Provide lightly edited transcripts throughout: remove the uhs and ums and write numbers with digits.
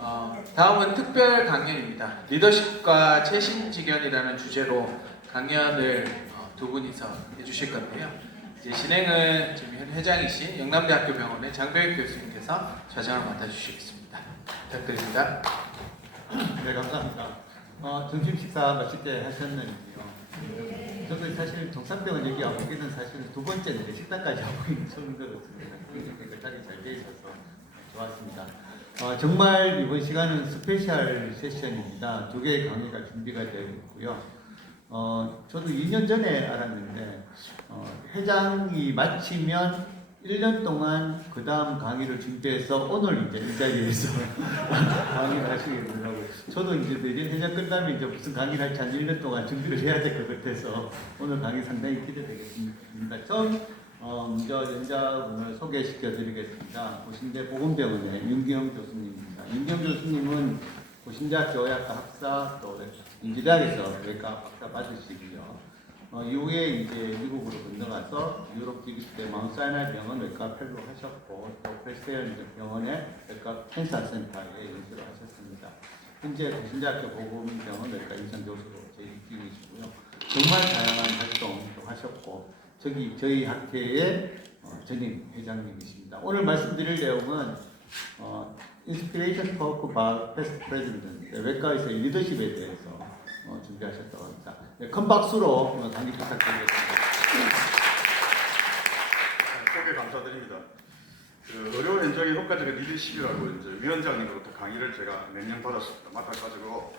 다음은 특별 강연입니다. 리더십과 최신직연이라는 주제로 강연을 두 분이서 해주실 건데요. 이제 진행은 지금 현 회장이신 영남대학교 병원의 장배익 교수님께서 좌장을 맡아주시겠습니다. 부탁드립니다. 네, 감사합니다. 점심 식사 맛있게 하셨는지요? 저도 사실 동산병원 얘기 안 보기는 사실 두 번째인데 식당까지 하고 있는 처음 들었습니다. 그러니까 자리 잘 돼 있어서 좋았습니다. 정말 이번 시간은 스페셜 세션입니다. 두 개의 강의가 준비가 되어 있고요. 저도 2년 전에 알았는데 회장이 마치면 1년 동안 그 다음 강의를 준비해서 오늘 이제 이 자리에서 강의를 하시게 되더라고요. 저도 이제 내년 회장 끝나면 이제 무슨 강의를 할지 한 1년 동안 준비를 해야 될 것 같아서 오늘 강의 상당히 기대되겠습니다. 처음 먼저 연자분을 소개시켜 드리겠습니다. 고신대 보건병원의 윤기영 교수님입니다. 윤기영 교수님은 고신대학교 의학과 학사 또 인지대학에서 외과 박사 받으시고요. 이후에 이제 미국으로 건너가서 유럽 기립대 마운트사이나이 병원 외과 펠로 하셨고 또 프레스테일 병원의 외과 캔서 센터에 연수를 하셨습니다. 현재 고신대학교 보건병원 외과 임상교수로 재직 중이시고요. 정말 다양한 활동도 하셨고 저희 학회의 전임 회장님이십니다. 오늘 말씀드릴 내용은 Inspiration Talk about Past President 외과에서의 리더십에 대해서 준비하셨다고 합니다. 네, 큰 박수로 강의 부탁드리겠습니다. 소개 감사드립니다. 의료 현장의 효과적인 리더십이라고 이제 위원장님으로부터 강의를 제가 몇 년 받았습니다. 맡아가지고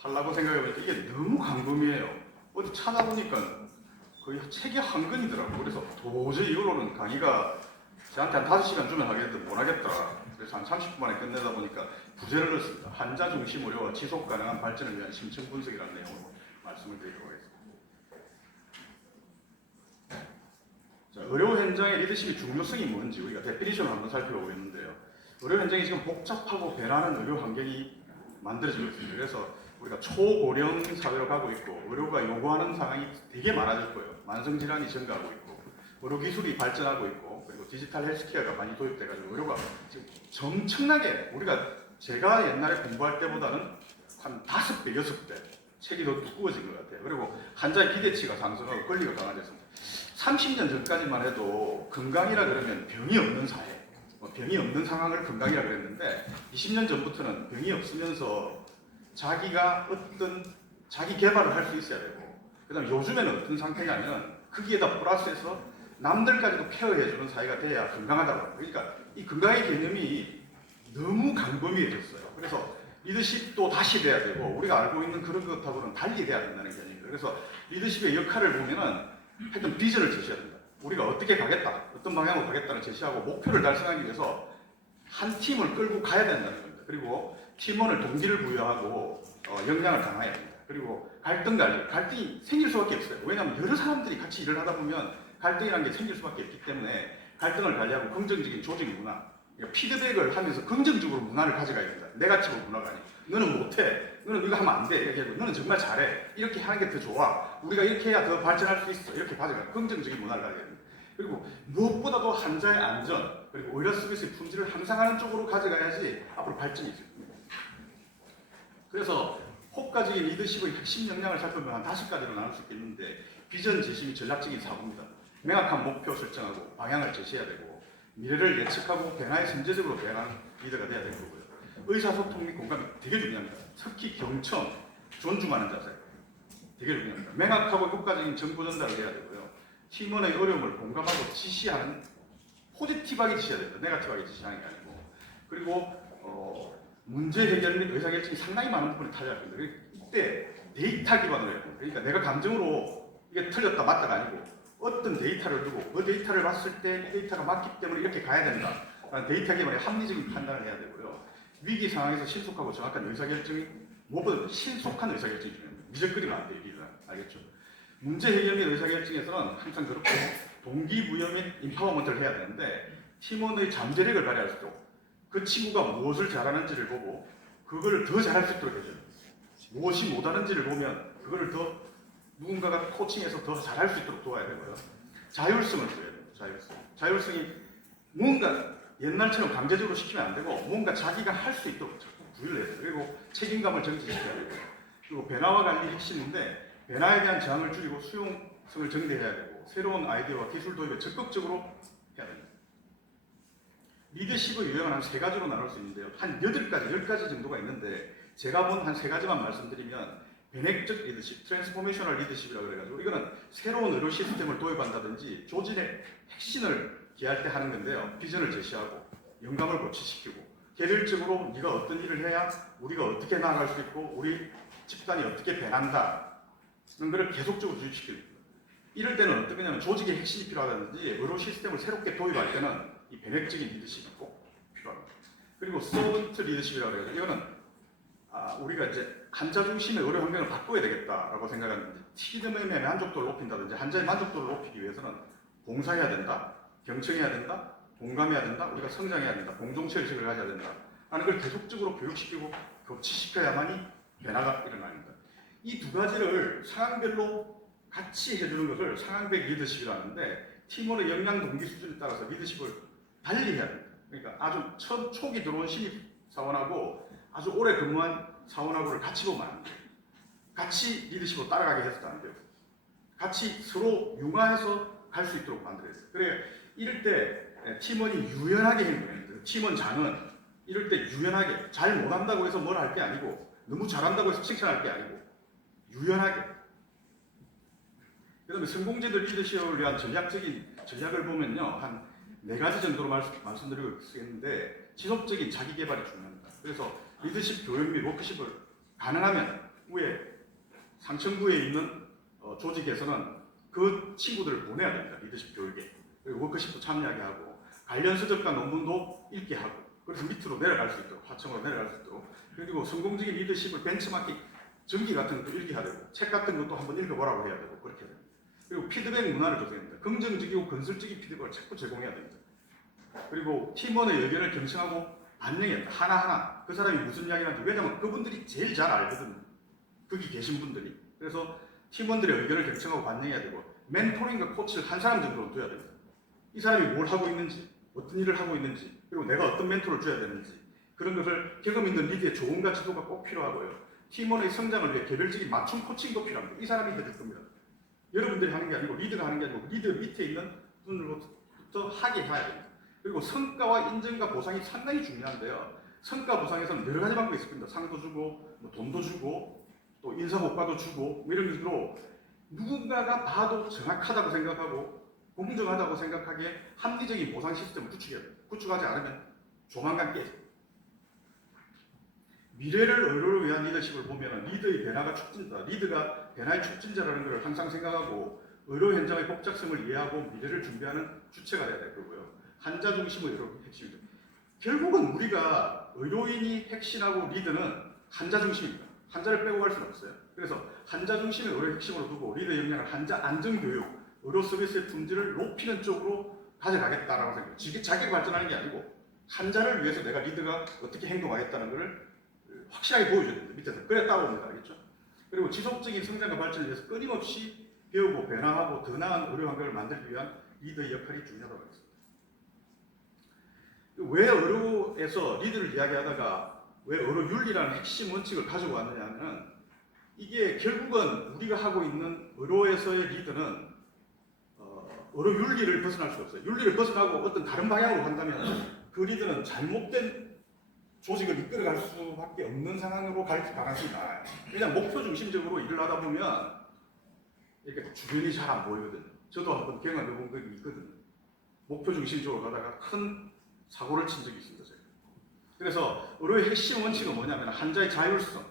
하려고 생각해보니까 이게 너무 광범위해요. 어디 찾아보니까 거의 책이 한 권이더라고요. 그래서 도저히 이걸로는 강의가 저한테 한 5시간 주면 하겠는데 못 하겠더라. 그래서 한 30분 만에 끝내다 보니까 부제를 넣었습니다. 환자 중심 의료와 지속 가능한 발전을 위한 심층 분석이라는 내용으로 말씀을 드리도록 하겠습니다. 자, 의료 현장의 리더십의 중요성이 뭔지 우리가 데피니션을 한번 살펴보겠는데요. 의료 현장이 지금 복잡하고 변하는 의료 환경이 만들어지고 있습니다. 그래서 우리가 초고령 사회로 가고 있고 의료가 요구하는 상황이 되게 많아질 거예요. 만성질환이 증가하고 있고 의료 기술이 발전하고 있고 그리고 디지털 헬스케어가 많이 도입돼가지고 의료가 지금 엄청나게 제가 옛날에 공부할 때보다는 한 5배, 6배 책이 더 두꺼워진 것 같아요. 그리고 환자의 기대치가 상승하고 권리가 강화됐습니다. 30년 전까지만 해도 건강이라 그러면 병이 없는 사회, 병이 없는 상황을 건강이라 그랬는데 20년 전부터는 병이 없으면서 자기가 자기 개발을 할 수 있어야 되고 그 다음에 요즘에는 어떤 상태냐면 거기에다 플러스해서 남들까지도 케어해주는 사회가 돼야 건강하다고. 그러니까 이 건강의 개념이 너무 광범위해졌어요. 그래서 리더십도 다시 돼야 되고 우리가 알고 있는 그런 것하고는 달리 돼야 된다는 개념입니다. 그래서 리더십의 역할을 보면은 하여튼 비전을 제시해야 된다. 우리가 어떻게 가겠다, 어떤 방향으로 가겠다는 제시하고 목표를 달성하기 위해서 한 팀을 끌고 가야 된다는 겁니다. 그리고 팀원을 동기를 부여하고 역량을 강화해야 됩니다. 그리고 갈등 관리, 갈등이 생길 수밖에 없어요. 왜냐하면 여러 사람들이 같이 일을 하다 보면 갈등이라는 게 생길 수밖에 없기 때문에 갈등을 관리하고 긍정적인 조직 문화, 그러니까 피드백을 하면서 긍정적으로 문화를 가져가야 된다. 네가티브 문화가 아니고 너는 못해, 너는 이거 하면 안 돼, 이렇게 하고 너는 정말 잘해, 이렇게 하는 게 더 좋아, 우리가 이렇게 해야 더 발전할 수 있어, 이렇게 가져가는 긍정적인 문화를 가져야 됩니다. 그리고 무엇보다도 환자의 안전 그리고 의료 서비스의 품질을 향상하는 쪽으로 가져가야지 앞으로 발전이 있습니다. 그래서 효과적인 리더십의 핵심 역량을 살펴보면 한 5가지로 나눌 수 있겠는데 비전 제시 및 전략적인 사고입니다. 명확한 목표 설정하고 방향을 제시해야 되고 미래를 예측하고 변화에 선제적으로 대응하는 리더가 돼야 되는 거고요. 의사소통 및 공감이 되게 중요합니다. 특히 경청, 존중하는 자세 되게 중요합니다. 명확하고 효과적인 정보 전달을 해야 되고요. 팀원의 어려움을 공감하고 지시하는 포지티브하게 지시해야 됩니다. 네거티브하게 지시하는 게 아니고. 그리고 문제 해결 및 의사결정이 상당히 많은 부분이 타자합니다. 이때 데이터 기반으로 해야 됩니다. 그러니까 내가 감정으로 이게 틀렸다 맞다가 아니고 어떤 데이터를 두고 그 데이터를 봤을 때 이 데이터가 맞기 때문에 이렇게 가야 된다. 데이터 기반의 합리적인 판단을 해야 되고요. 위기 상황에서 신속하고 정확한 의사결정이 무엇보다 신속한 의사결정이 중요합니다. 미적거리면 안 돼요. 알겠죠? 문제 해결 및 의사결정에서는 항상 그렇고 동기부여 및 인파워먼트를 해야 되는데 팀원의 잠재력을 발휘할 수 있도록 그 친구가 무엇을 잘하는지를 보고 그거를 더 잘할 수 있도록 해줘요. 무엇이 못하는지를 보면 그거를 더 누군가가 코칭해서 더 잘할 수 있도록 도와야 되고요. 자율성을 줘야 돼요. 자율성이 뭔가 옛날처럼 강제적으로 시키면 안 되고 뭔가 자기가 할 수 있도록 부여를 해야 돼요. 그리고 책임감을 정지시켜야 되고, 그리고 변화와 관리 핵심인데 변화에 대한 저항을 줄이고 수용성을 증대해야 되고 새로운 아이디어와 기술 도입에 적극적으로 해야 됩니다. 리더십의 유형은 한 세 가지로 나눌 수 있는데요. 한 8가지, 10가지 정도가 있는데 제가 본 한 세 가지만 말씀드리면 변획적 리더십, 트랜스포메이셔널 리더십이라고 그래가지고 이거는 새로운 의료 시스템을 도입한다든지 조직의 혁신을 기할 때 하는 건데요. 비전을 제시하고 영감을 고취시키고 개별적으로 네가 어떤 일을 해야 우리가 어떻게 나아갈 수 있고 우리 집단이 어떻게 변한다 그런 것을 계속적으로 주입시키는 거예요. 이럴 때는 어떻게 하냐면 조직의 핵심이 필요하다든지 의료 시스템을 새롭게 도입할 때는 이 변획적인 리더십이 꼭 필요합니다. 그리고 서번트 리더십이라고 해요. 이거는 우리가 이제 환자 중심의 의료 환경을 바꿔야 되겠다라고 생각하는데 팀의 만족도를 높인다든지 환자의 만족도를 높이기 위해서는 봉사해야 된다, 경청해야 된다, 공감해야 된다, 우리가 성장해야 된다, 공동체의식을 가져야 된다 하는 걸 계속적으로 교육시키고 교치시켜야만이 변화가 일어납니다. 이 두 가지를 상황별로 같이 해주는 것을 상황별 리더십이라는데 팀원의 역량 동기 수준에 따라서 리더십을 달리 해야 됩니다. 그러니까 아주 초기 들어온 신입 사원하고 아주 오래 근무한 사원하고를 같이 보면 안 돼요. 같이 리더십으로 따라가게 해서도 안 돼요. 같이 서로 융화해서 갈 수 있도록 만들어야 돼요. 그래 이럴 때 팀원이 유연하게 행동해야 돼요. 팀원장은 이럴 때 유연하게 잘 못한다고 해서 뭘 할 게 아니고 너무 잘한다고 해서 칭찬할 게 아니고 유연하게. 그 다음에 성공제도 리더십을 위한 전략을 보면요. 한 4가지 정도로 말씀드리고 있겠는데 지속적인 자기 개발이 중요합니다. 그래서 리더십 교육 및 워크숍을 가능하면 상층부에 있는 조직에서는 그 친구들을 보내야 됩니다. 리더십 교육에. 그리고 워크숍도 참여하게 하고 관련 서적과 논문도 읽게 하고 그래서 밑으로 내려갈 수 있도록 하층으로 내려갈 수 있도록 그리고 성공적인 리더십을 벤치마킹 전기 같은 것도 읽게 해야 되고 책 같은 것도 한번 읽어보라고 해야 되고 그렇게 됩니다. 그리고 피드백 문화를 조성해야 됩니다. 긍정적이고 건설적인 피드백을 자꾸 제공해야 됩니다. 그리고 팀원의 의견을 경청하고 반영해야 됩니다. 하나하나 그 사람이 무슨 이야기를 하는지 왜냐하면 그분들이 제일 잘 알거든요. 거기 계신 분들이. 그래서 팀원들의 의견을 경청하고 반영해야 되고 멘토링과 코치를 한 사람 정도는 둬야 됩니다. 이 사람이 뭘 하고 있는지 어떤 일을 하고 있는지 그리고 내가 어떤 멘토를 줘야 되는지 그런 것을 경험 있는 리드의 조언과 지도가 꼭 필요하고요. 팀원의 성장을 위해 개별적인 맞춤 코칭도 필요합니다. 이 사람이 해줄 겁니다. 여러분들이 하는 게 아니고 리드가 하는 게 아니고 리드 밑에 있는 분들로부터 하게 해야 됩니다. 그리고 성과와 인정과 보상이 상당히 중요한데요. 성과 보상에서는 여러 가지 방법이 있습니다. 상도 주고 돈도 주고 또 인사고과도 주고 이런 식으로 누군가가 봐도 정확하다고 생각하고 공정하다고 생각하기에 합리적인 보상 시스템을 구축해야 됩니다. 구축하지 않으면 조만간 깨져요. 미래를 의료를 위한 리더십을 보면 리더의 변화가 촉진자, 리드가 변화의 촉진자라는 것을 항상 생각하고 의료 현장의 복잡성을 이해하고 미래를 준비하는 주체가 돼야 될 거고요. 환자 중심의 의료 핵심입니다. 결국은 우리가 의료인이 핵심하고 리더는 환자 중심입니다. 환자를 빼고 갈 수는 없어요. 그래서 환자 중심의 의료 핵심으로 두고 리더 역량을 환자 안전교육, 의료 서비스의 품질을 높이는 쪽으로 가져가겠다라고 생각해요. 자기가 발전하는 게 아니고 환자를 위해서 내가 리더가 어떻게 행동하겠다는 것을 확실하게 보여줘야 됩니다. 밑에서. 그래 따라옵니다. 알겠죠? 그리고 지속적인 성장과 발전을 위해서 끊임없이 배우고 변화하고 더 나은 의료 환경을 만들기 위한 리더의 역할이 중요하다고 하겠습니다. 왜 의료에서 리더를 이야기하다가 왜 의료 윤리라는 핵심 원칙을 가지고 왔느냐 하면 이게 결국은 우리가 하고 있는 의료에서의 리더는 의료 윤리를 벗어날 수 없어요. 윤리를 벗어나고 어떤 다른 방향으로 간다면 그 리더는 잘못된 조직을 이끌어갈 수밖에 없는 상황으로 갈 가능성이 많아요. 왜냐하면 목표 중심적으로 일을 하다 보면 이렇게 주변이 잘 안 보이거든요. 저도 한번 경험해본 적이 있거든요. 목표 중심적으로 가다가 큰 사고를 친 적이 있습니다. 제가. 그래서 의료의 핵심 원칙은 뭐냐면 환자의 자율성,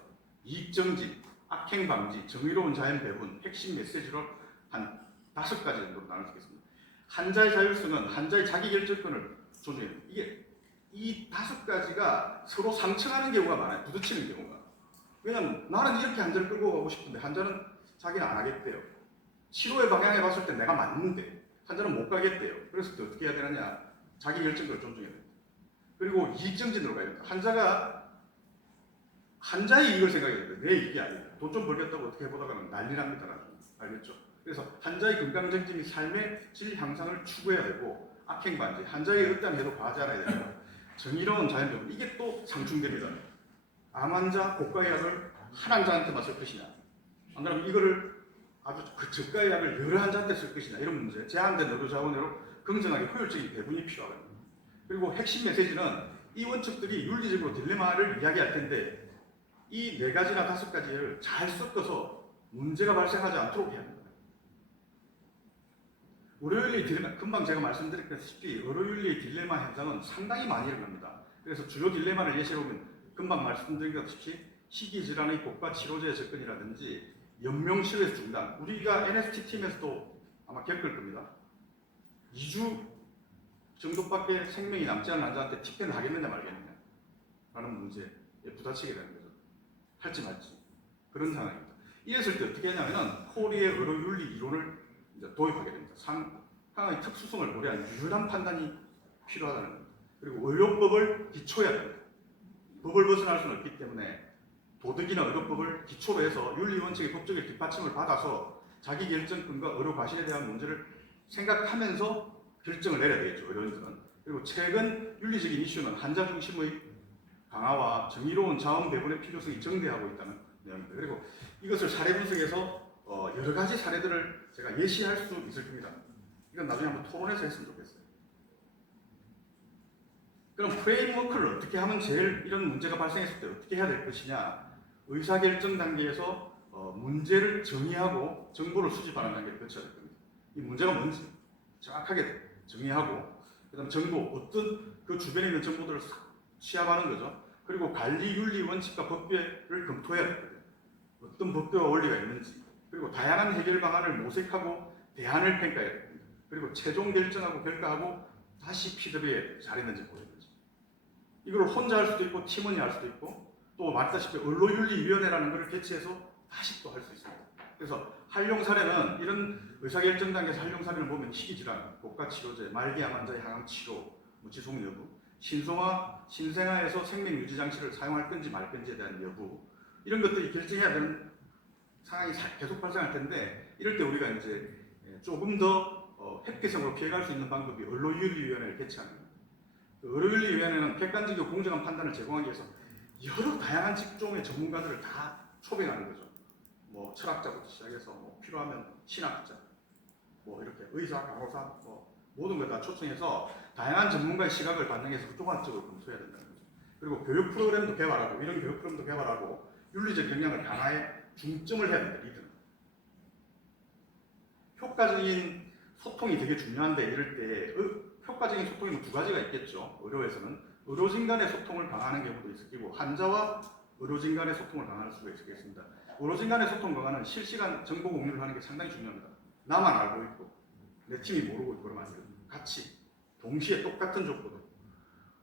이익 정진, 악행 방지, 정의로운 자연 배분, 핵심 메시지로 한 5가지 정도로 나눌 수 있겠습니다. 환자의 자율성은 환자의 자기결정권을 존중해야 됩니다. 이게 이 5가지가 서로 상충하는 경우가 많아요. 부딪히는 경우가. 왜냐하면 나는 이렇게 환자를 끌고 가고 싶은데 환자는 자기는 안 하겠대요. 치료의 방향에 봤을 때 내가 맞는데 환자는 못 가겠대요. 그래서 어떻게 해야 되느냐? 자기 결정권을 존중해야 됩니다. 그리고 이익정진으로 가야 됩니다. 환자가 환자의 이익을 생각해야 됩니다. 내 이익이 아니다. 돈 좀 벌겠다고 어떻게 해보다가는 난리 납니다. 알겠죠? 그래서 환자의 건강정진 및 삶의 질 향상을 추구해야 되고 악행 방지, 환자의 어떠한 해도 과하지 않아야 됩니다. 정의로운 자연배분, 이게 또 상충됩니다. 암 환자 고가 약을 한 환자한테만 쓸 것이냐, 안 그러면 이거를 아주 그 저가의 약을 여러 환자한테 쓸 것이냐, 이런 문제, 제한된 의료 자원으로 긍정하게 효율적인 배분이 필요하거든요. 그리고 핵심 메시지는 이 원칙들이 윤리적으로 딜레마를 이야기할 텐데 이 4가지나 5가지를 잘 섞어서 문제가 발생하지 않도록 해야 합니다. 의료윤리 딜레마, 금방 제가 말씀드렸다시피 의료윤리 딜레마 현상은 상당히 많이 일어납니다. 그래서 주요 딜레마를 예시해보면 금방 말씀드렸다시피 희귀질환의 고가 치료제 접근이라든지 연명치료에서 중단, 우리가 NST 팀에서도 아마 겪을 겁니다. 2주 정도밖에 생명이 남지 않은 환자한테 TPN을 하겠느냐 말겠느냐 라는 문제에 부딪히게 되는 거죠. 할지 말지. 그런 상황입니다. 이랬을 때 어떻게 하냐면 코리의 의료윤리 이론을 이제 도입하게 됩니다. 상황의 특수성을 고려한 유일한 판단이 필요하다는 겁니다. 그리고 의료법을 기초해야 됩니다. 법을 벗어날 수는 없기 때문에 도덕이나 의료법을 기초로 해서 윤리 원칙의 법적인 뒷받침을 받아서 자기 결정권과 의료 과실에 대한 문제를 생각하면서 결정을 내려야 되겠죠, 의료인들은. 그리고 최근 윤리적인 이슈는 환자 중심의 강화와 정의로운 자원 배분의 필요성이 정대하고 있다는 내용입니다. 그리고 이것을 사례 분석해서 여러 가지 사례들을 제가 예시할 수 있을 겁니다. 이건 나중에 한번 토론해서 했으면 좋겠어요. 그럼 프레임워크를 어떻게 하면 제일 이런 문제가 발생했을 때 어떻게 해야 될 것이냐, 의사결정 단계에서 문제를 정의하고 정보를 수집하는 단계를 거쳐야 될 겁니다. 이 문제가 뭔지 정확하게 정의하고, 그 다음 정보, 어떤 그 주변에 있는 정보들을 취합하는 거죠. 그리고 관리 윤리 원칙과 법규를 검토해야 됩니다. 어떤 법규와 원리가 있는지, 그리고 다양한 해결 방안을 모색하고 대안을 평가해야 됩니다. 그리고 최종 결정하고 결과하고 다시 피드백에 잘했는지 보여야 되죠. 이걸 혼자 할 수도 있고 팀원이 할 수도 있고, 또 말했다시피 언론윤리위원회라는 것을 개최해서 다시 또 할 수 있습니다. 그래서 활용 사례는 이런 의사결정 단계에서 활용 사례를 보면 희귀질환, 고가치료제, 말기암 환자의 항암치료, 지속 여부, 신생아, 신생아에서 생명유지장치를 사용할 건지 말 건지에 대한 여부, 이런 것들이 결정해야 되는 상황이 계속 발생할 텐데, 이럴 때 우리가 이제 조금 더 획기적으로 피해갈 수 있는 방법이 언론윤리위원회를 개최하는 겁니다. 언론윤리위원회는 객관적이고 공정한 판단을 제공하기 위해서 여러 다양한 직종의 전문가들을 다 초빙하는 거죠. 뭐 철학자부터 시작해서 뭐 필요하면 신학자, 뭐 이렇게 의사, 간호사, 뭐 모든 걸 다 초청해서 다양한 전문가의 시각을 반영해서 종합적으로 검토해야 된다는 거죠. 그리고 교육 프로그램도 개발하고, 이런 교육 프로그램도 개발하고, 윤리적 역량을 강화해 중점을 해야 된다. 리드는 효과적인 소통이 되게 중요한데, 이럴 때 효과적인 소통이 2가지가 있겠죠. 의료에서는 의료진 간의 소통을 강화하는 경우도 있을 거고, 환자와 의료진 간의 소통을 강화할 수가 있겠습니다. 의료진 간의 소통 강화는 실시간 정보 공유를 하는 게 상당히 중요합니다. 나만 알고 있고 내 팀이 모르고 있고 그러면 안 돼요. 같이 동시에 똑같은 조건으로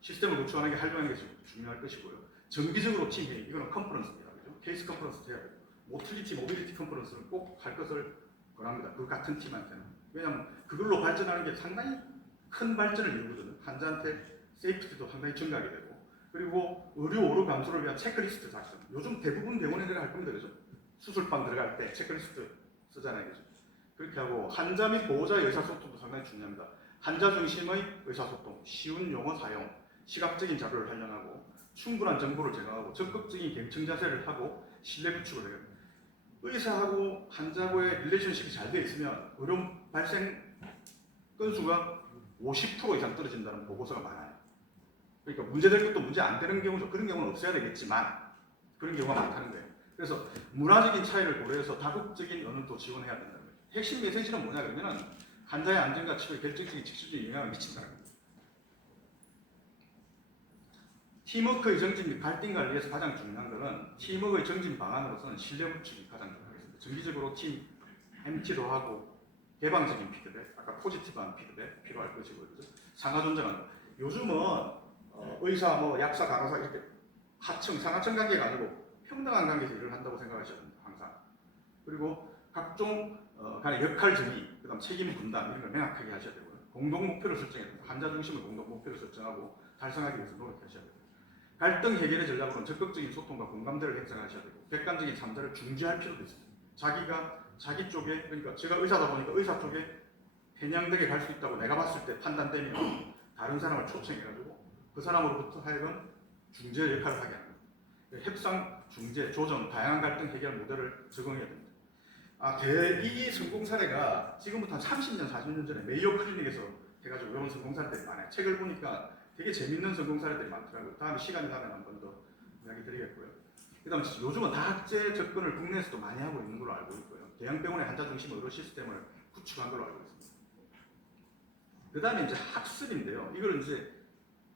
시스템을 구축하는 게 활용하는 게 중요할 것이고요. 정기적으로 팀 회의, 이거는 컨퍼런스입니다. 그죠? 케이스 컨퍼런스 해야 되고, 모빌리티 컨퍼런스는 꼭 할 것을 권합니다. 그 같은 팀한테는. 왜냐하면 그걸로 발전하는 게 상당히 큰 발전을 이루거든요. 환자한테 세이프티도 상당히 증가하게 되고, 그리고 의료 오류 감소를 위한 체크리스트 작성. 요즘 대부분 병원에 들어갈 겁니다. 그죠? 수술방 들어갈 때 체크리스트 쓰잖아요. 그죠? 그렇게 하고, 환자 및 보호자의 의사소통도 상당히 중요합니다. 환자 중심의 의사소통, 쉬운 용어 사용, 시각적인 자료를 활용하고, 충분한 정보를 제공하고, 적극적인 경청 자세를 하고, 신뢰 구축을 해요. 의사하고 환자하고의 릴레이션십이 잘 되어 있으면 의료 발생 건수가 50% 이상 떨어진다는 보고서가 많아요. 그러니까 문제될 것도 문제 안 되는 경우죠. 그런 경우는 없어야 되겠지만 그런 경우가 많다는 거예요. 그래서 문화적인 차이를 고려해서 다국적인 언어도 지원해야 된다는 거예요. 핵심 메시지는 뭐냐 그러면은 환자의 안전과 치료에 결정적인 직접적인 영향을 미친다는 거예요. 팀워크의 정진 및 갈등을 위해서 가장 중요한 것은 팀워크의 정진 방안으로서는 신뢰 구축이 가장 중요하겠습니다. 정기적으로 팀 MT도 하고 개방적인 피드백, 아까 포지티브한 피드백 필요할 것이고요. 상하 존중하는 거. 요즘은 의사, 뭐 약사, 간호사 이렇게 하층, 상하층 관계가 아니고 평등한 관계에서 일을 한다고 생각하셔야 됩니다. 항상. 그리고 각종 간의 역할 정의, 그다음 책임 분담 이런 걸 명확하게 하셔야 되고요. 공동 목표를 설정해야 됩니다. 환자 중심의 공동 목표를 설정하고 달성하기 위해서 노력하셔야 됩니다. 갈등 해결의 전략으로는 적극적인 소통과 공감대를 형성하셔야 되고, 객관적인 참자를 중지할 필요도 있습니다. 자기가 자기 쪽에, 그러니까 제가 의사다 보니까 의사 쪽에 편향되게 갈 수 있다고 내가 봤을 때 판단되면 다른 사람을 초청해가지고 그 사람으로부터 하여금 중재 역할을 하게 합니다. 협상, 중재, 조정, 다양한 갈등 해결 모델을 적용해야 됩니다. 이 성공 사례가 지금부터 한 30년, 40년 전에 메이오 클리닉에서 해가지고 이런 성공 사례들이 많아요. 책을 보니까 되게 재밌는 성공 사례들이 많더라고요. 다음에 시간이 나면 한 번 더 이야기 드리겠고요. 그 다음에 요즘은 다학제 접근을 국내에서도 많이 하고 있는 걸로 알고 있고요. 대형병원의 환자 중심 의료 시스템을 구축한 걸로 알고 있습니다. 그 다음에 이제 학습인데요. 이걸 이제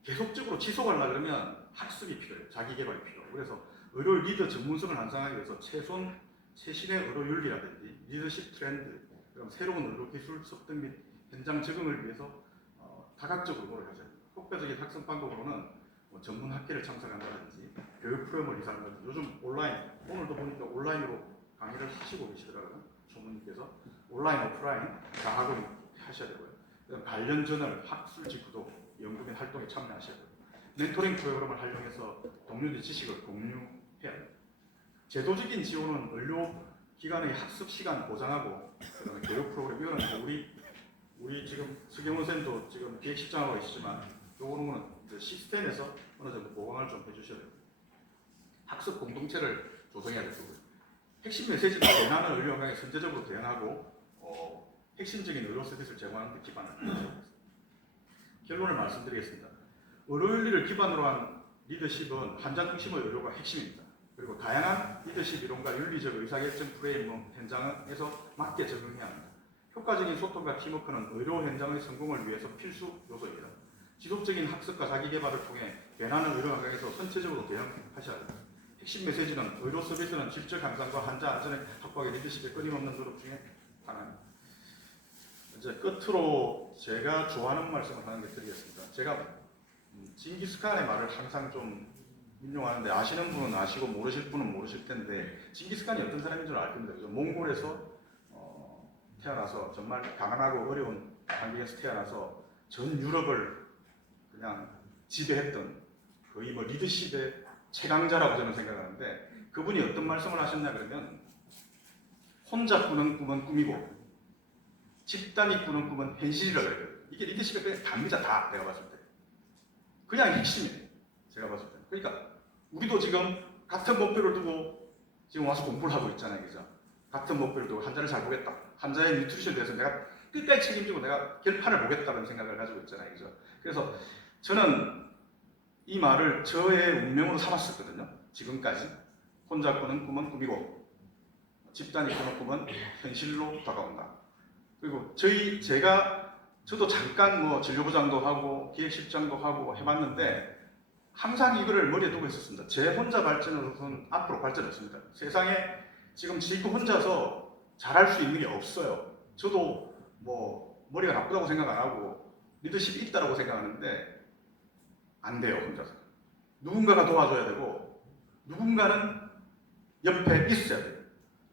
계속적으로 지속하려고 그러면 학습이 필요해요. 자기 개발이 필요해요. 그래서 의료 리더 전문성을 향상하기 위해서 최신의 의료 윤리라든지 리더십 트렌드, 그럼 새로운 의료 기술 습득 및 현장 적응을 위해서 다각적으로 노력하셔야 됩니다. 효과적인 학습 방법으로는 전문 학회를 참석한다든지 교육 프로그램을 이사한다든지 요즘 온라인, 오늘도 보니까 온라인으로 강의를 하시고 계시더라고요. 조문님께서 온라인, 오프라인 다 하고 하셔야 되고요. 그다음 관련 저널, 학술지 구독, 연구 및 활동에 참여하셔야 되고 멘토링 프로그램을 활용해서 동료들의 지식을 공유해야 됩니다. 제도적인 지원은 의료기관의 학습 시간 보장하고 그다음에 교육 프로그램 이거는 우리 지금 서경원 선생님도 지금 기획실장하고 계시지만 요거는 이제 시스템에서 어느 정도 보강을 좀 해주셔야 됩니다. 학습 공동체를 조성해야 되고 핵심 메시지는 재난을 의료 현장에 선제적으로 대응하고 핵심적인 의료 서비스를 제공하는 데 기반을 하겠습니다. 결론을 말씀드리겠습니다. 의료윤리를 기반으로 한 리더십은 환자 중심의 의료가 핵심입니다. 그리고 다양한 리더십 이론과 윤리적 의사결정 프레임을 현장에서 맞게 적용해야 합니다. 효과적인 소통과 팀워크는 의료 현장의 성공을 위해서 필수 요소입니다. 지속적인 학습과 자기개발을 통해 변하는 의료 환경에서 선체적으로 대응하셔야 합니다. 핵심 메시지는 의료 서비스는 질적 향상과 환자 안전을 확보하기 리더십의 끊임없는 노력 중에 하나입니다. 이제 끝으로 제가 좋아하는 말씀을 하나 드리겠습니다. 제가 징기스칸의 말을 항상 좀 인용하는데 아시는 분은 아시고 모르실 분은 모르실 텐데 징기스칸이 어떤 사람인 줄 알 겁니다. 그죠? 몽골에서 태어나서 정말 가난하고 어려운 환경에서 태어나서 전 유럽을 그냥 지배했던 거의 뭐 리더십의 최강자라고 저는 생각하는데 그분이 어떤 말씀을 하셨냐 그러면 혼자 꾸는 꿈은 꿈이고 집단이 꾸는 꿈은 현실이라고 해요. 이게 리더십의 그냥 답니다. 다 내가 봤을 때 그냥 핵심이에요. 제가 봤을 때. 그러니까 우리도 지금 같은 목표를 두고 지금 와서 공부를 하고 있잖아요. 그죠? 같은 목표를 두고 환자를 잘 보겠다. 환자의 뉴트리션에 대해서 내가 끝까지 책임지고 내가 결판을 보겠다는 생각을 가지고 있잖아요. 그죠? 그래서 저는 이 말을 저의 운명으로 삼았었거든요. 지금까지. 혼자 꾸는 꿈은 꿈이고 집단이 꾸는 꿈은 현실로 다가온다. 그리고 저도 잠깐 뭐 진료부장도 하고 기획실장도 하고 해봤는데 항상 이거를 머리에 두고 있었습니다. 제 혼자 발전으로서는 앞으로 발전이 없습니다. 세상에 지금 혼자서 잘할 수 있는 게 없어요. 저도 뭐 머리가 나쁘다고 생각 안 하고 리더십이 있다고 생각하는데 안 돼요. 혼자서. 누군가가 도와줘야 되고 누군가는 옆에 있어야 돼요.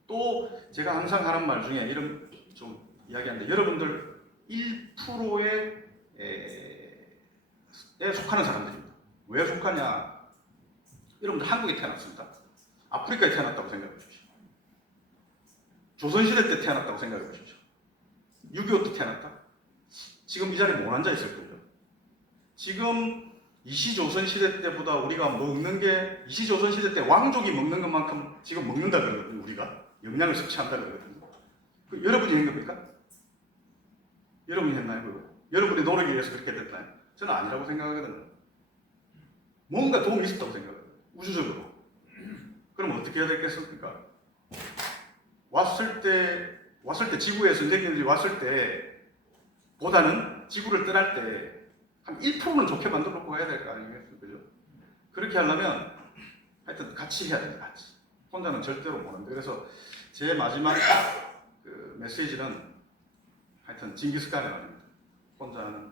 또 제가 항상 하는 말 중에 이런 좀 이야기하는데 여러분들 1%에 속하는 사람들입니다. 왜 속하냐? 여러분들 한국에 태어났습니다. 아프리카에 태어났다고 생각해 보십시오. 조선시대 때 태어났다고 생각해 보십시오. 6.25 때 태어났다? 지금 이 자리에 못 앉아 있을 거예요. 지금 이시조선시대 때보다 우리가 먹는 게 이시조선시대 때 왕족이 먹는 것만큼 지금 먹는다 그러거든요. 우리가 영양을 섭취한다 그러거든요. 여러분이 한 겁니까? 여러분이 했나요? 그거? 여러분의 노력에 의해서 그렇게 됐나요? 저는 아니라고 생각하거든요. 뭔가 도움이 있었다고 생각해요. 우주적으로. 그럼 어떻게 해야 되겠습니까? 왔을 때 지구에 선생님들이 왔을 때 보다는 지구를 떠날 때 한 1%는 좋게 만들어 놓고 가야 될 거 아니겠어요? 그죠? 그렇게 하려면 하여튼 같이 해야 됩니다. 같이. 혼자는 절대로 못하는데 그래서 제 마지막 그 메시지는 하여튼 징기스칸의 말입니다. 혼자 하는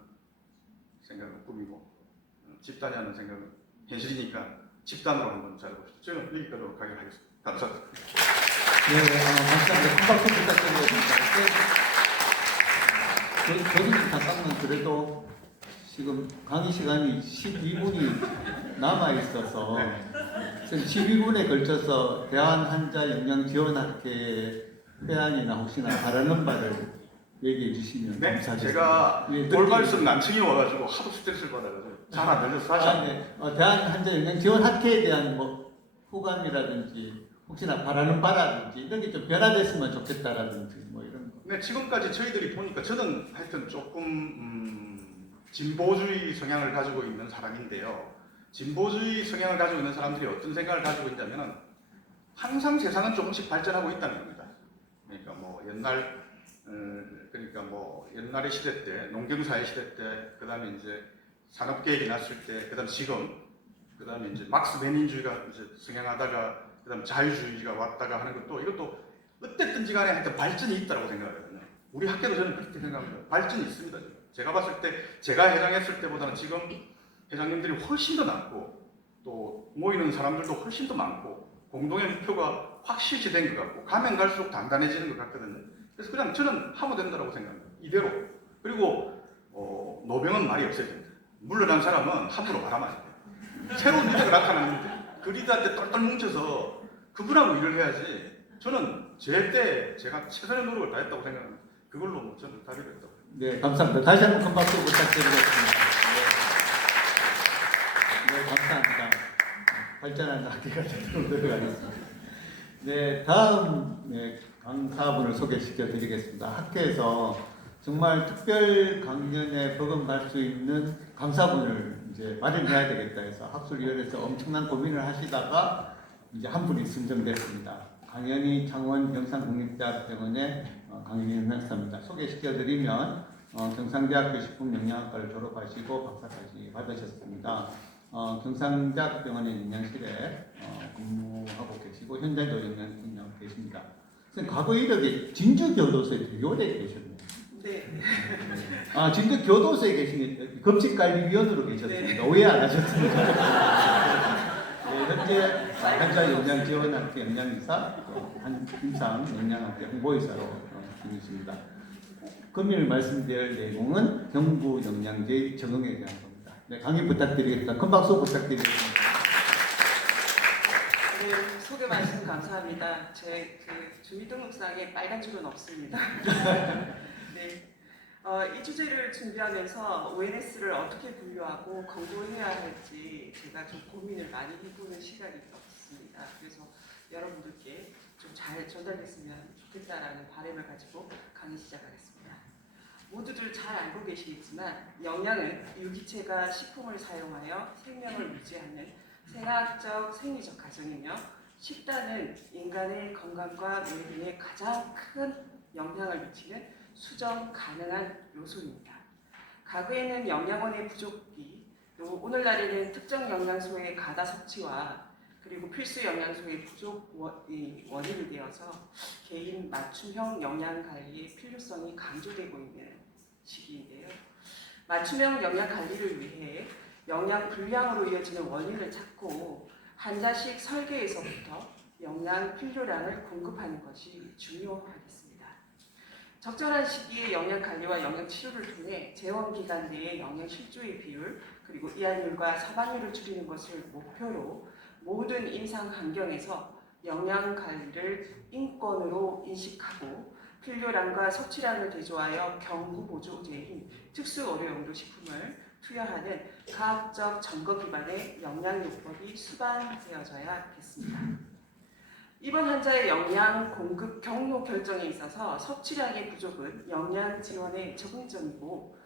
생각은 꿈이고 집단이 하는 생각은 현실이니까 집단으로 한번 잘해봅시다. 저는 여기까지로 가겠습니다. 감사합니다. 네, 감사합니다. 큰 박수 부탁드리겠습니다. 저도 잠깐만 그래도 지금 강의 시간이 12분이 남아있어서 지금 12분에 걸쳐서 대한환자영양지원학회 회안이나 혹시나 바라는 바를 얘기해 주시면 네? 감사하겠습니다. 제가 돌발성 난청이 와가지고 하도 스트레스를 받아가지고 잘 안 들려서 다시 네. 대한환자영양지원학회에 대한 뭐 후감이라든지 혹시나 바라는 바라든지 이런 게 좀 변화됐으면 좋겠다라든지 뭐 이런 거. 근데 지금까지 저희들이 보니까 저는 하여튼 조금 진보주의 성향을 가지고 있는 사람인데요. 진보주의 성향을 가지고 있는 사람들이 어떤 생각을 가지고 있냐면은 항상 세상은 조금씩 발전하고 있다는 겁니다. 그러니까 뭐 옛날의 시대 때, 농경사회 시대 때, 그다음에 이제 산업계획이 났을 때, 그다음 지금, 그다음에 이제 막스 레닌주의가 이제 성행하다가, 그다음 자유주의가 왔다가 하는 것도 이것도 어쨌든지 간에 하여튼 발전이 있다고 생각하거든요. 우리 학교도 저는 그렇게 생각합니다. 발전이 있습니다. 지금. 제가 봤을 때, 제가 회장했을 때보다는 지금 회장님들이 훨씬 더 많고, 또 모이는 사람들도 훨씬 더 많고, 공동의 목표가 확실시 된 것 같고, 가면 갈수록 단단해지는 것 같거든요. 그래서 그냥 저는 하면 된다고 생각합니다. 이대로. 그리고 노병은 말이 없어야 됩니다. 물러난 사람은 함부로 말하면 안 돼요. 새로운 리더가 나타났는데 그 리더한테 똘똘 뭉쳐서 그분하고 일을 해야지. 저는 제 때 제가 최선의 노력을 다했다고 생각합니다. 그걸로 뭐 저는 답이 됐다고. 네, 감사합니다. 다시 한번 큰 박수 부탁드리겠습니다. 네, 감사합니다. 발전하는 학교가 되도록 노력하겠습니다. 네, 다음 강사분을 소개시켜 드리겠습니다. 학교에서 정말 특별 강연에 버금갈 수 있는 강사분을 이제 마련해야 되겠다 해서 학술위원회에서 엄청난 고민을 하시다가 이제 한 분이 선정됐습니다. 강연희 창원 경상국립대학병원의 강연희 박사입니다. 소개시켜드리면 경상대학교 식품영양학과를 졸업하시고 박사까지 받으셨습니다. 경상대학병원의 영양실에 근무하고 계시고 현장도 영양분야하고 계십니다. 선생님, 과거 이력에 진주교도소에 되게 오래 계셨네요. 네. 아, 진주교도소에 계신 급식관리위원으로 계셨습니다. 네. 오해 안 하셨습니까? 네, 현재 한자영양지원학교 영양이사, 한림상 영양학교 홍보이사로 지내십니다. 금일 말씀드릴 내용은 경부 영양제의 적응에 대한 겁니다. 네, 강의 부탁드리겠습니다. 큰 박수 부탁드리겠습니다. 네, 소개 말씀 감사합니다. 제 주민등록상에 빨간 줄은 없습니다. 네. 이 주제를 준비하면서 ONS를 어떻게 분류하고 권고해야 할지 제가 좀 고민을 많이 해보는 시간이 있었습니다. 그래서 여러분들께 좀 잘 전달됐으면 좋겠다라는 바람을 가지고 강의 시작하겠습니다. 모두들 잘 알고 계시겠지만 영양은 유기체가 식품을 사용하여 생명을 유지하는 생화학적, 생리적 과정이며 식단은 인간의 건강과 웰빙에 가장 큰 영향을 미치는 수정 가능한 요소입니다. 과거에는 영양원의 부족이 또 오늘날에는 특정 영양소의 과다 섭취와 그리고 필수 영양소의 부족 원인이 되어서 개인 맞춤형 영양 관리의 필요성이 강조되고 있는 시기인데요. 맞춤형 영양 관리를 위해 영양 불량으로 이어지는 원인을 찾고 환자식 설계에서부터 영양 필요량을 공급하는 것이 중요하겠습니다. 적절한 시기에 영양 관리와 영양 치료를 통해 재원 기간 내의 영양 실조의 비율 그리고 이완율과 사망률을 줄이는 것을 목표로 모든 임상 환경에서 영양 관리를 인권으로 인식하고 필요량과 섭취량을 대조하여 경구 보조제인 특수 의료 용도 식품을 투여하는 과학적 근거 기반의 영양요법이 수반되어져야겠습니다. 이번 환자의 영양 공급 경로 결정에 있어서 섭취량의 부족은 영양 지원의 적응점이고